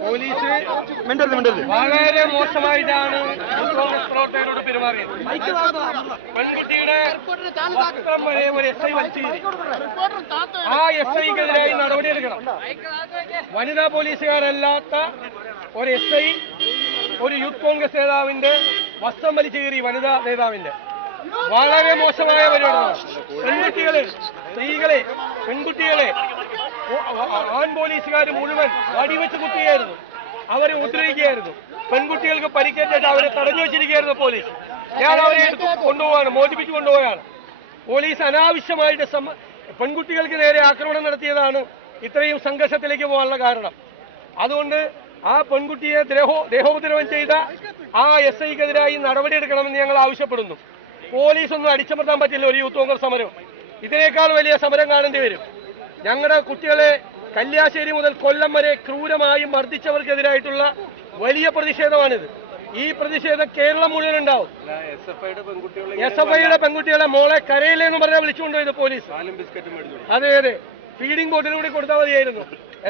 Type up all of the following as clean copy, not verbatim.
Police വളരെ മോശമായിട്ടാണ് കോൺഗ്രസ് പ്രവർത്തകരോട് പെരുമാറിയത്. പെൺകുട്ടിയുടെ വസ്ത്രം വരെ ഒരു SI വലിച്ചു. ആ SIക്കെതിരായി നടപടിയെടുക്കണം. വനിതാ പോലീസുകാരല്ലാത്ത ഒരു SI ഒരു യൂത്ത് കോൺഗ്രസ് നേതാവിന്റെ വസ്ത്രം വലിച്ചു കീറി. വനിതാ നേതാവിന്റെ വളരെ മോശമായ പരിപാടിയാണ്. പെൺകുട്ടികളെ, സ്ത്രീകളെ, പെൺകുട്ടികളെ ആൺ പോലീസുകാർ മുഴുവൻ വടിവെച്ച് കുത്തുകയായിരുന്നു. അവരെ ഉപദ്രവിക്കുകയായിരുന്നു. പെൺകുട്ടികൾക്ക് പരിക്കേറ്റിട്ട് അവരെ തടഞ്ഞു വെച്ചിരിക്കുകയായിരുന്നു പോലീസ്. ഞാൻ അവരെ എടുത്ത് കൊണ്ടുപോവാണ്, മോചിപ്പിച്ചു കൊണ്ടുപോവുകയാണ്. പോലീസ് അനാവശ്യമായിട്ട് പെൺകുട്ടികൾക്ക് നേരെ ആക്രമണം നടത്തിയതാണ് ഇത്രയും സംഘർഷത്തിലേക്ക് പോകാനുള്ള കാരണം. അതുകൊണ്ട് ആ പെൺകുട്ടിയെ ദേഹോപദ്രവം ചെയ്ത ആ SIക്കെതിരായി നടപടിയെടുക്കണമെന്ന് ഞങ്ങൾ ആവശ്യപ്പെടുന്നു. പോലീസൊന്നും അടിച്ചമർത്താൻ പറ്റില്ല ഒരു യൂത്ത് കോൺഗ്രസ് സമരം. ഇതിനേക്കാൾ വലിയ സമരം കാണേണ്ടി വരും. ഞങ്ങളുടെ കുട്ടികളെ കല്യാശ്ശേരി മുതൽ കൊല്ലം വരെ ക്രൂരമായി മർദ്ദിച്ചവർക്കെതിരായിട്ടുള്ള വലിയ പ്രതിഷേധമാണിത്. ഈ പ്രതിഷേധം കേരളം മുഴുവൻ ഉണ്ടാവും. SFIയുടെ പെൺകുട്ടികളെ മോളെ കരയില്ലേ എന്ന് പറഞ്ഞാൽ വിളിച്ചുകൊണ്ടുപോയത് പോലീസ്. അതെ അതെ, ഫീഡിംഗ് ബോട്ടിലൂടെ കൊടുത്താൽ മതിയായിരുന്നു.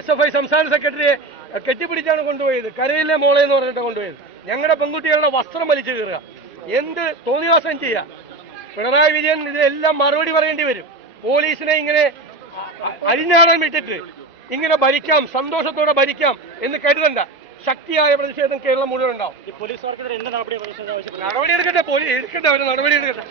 SFI സംസ്ഥാന സെക്രട്ടറിയെ കെട്ടിപ്പിടിച്ചാണ് കൊണ്ടുപോയത്. കരയിലെ മോളെ എന്ന് പറഞ്ഞിട്ട് കൊണ്ടുപോയത്. ഞങ്ങളുടെ പെൺകുട്ടികളുടെ വസ്ത്രം വലിച്ചു കീറുക, എന്ത് തോന്നിവാസം ചെയ്യുക. പിണറായി വിജയൻ ഇതിനെല്ലാം മറുപടി പറയേണ്ടി വരും. പോലീസിനെ ഇങ്ങനെ അരിഞ്ഞാടാൻ വിട്ടിട്ട് ഇങ്ങനെ ഭരിക്കാം, സന്തോഷത്തോടെ ഭരിക്കാം എന്ന് കരുതണ്ട. ശക്തിയായ പ്രതിഷേധം കേരളം മുഴുവൻ ഉണ്ടാവും. നടപടി എടുക്കട്ടെ, പോലീസ് എടുക്കട്ടെ, അവർ നടപടി എടുക്കട്ടെ.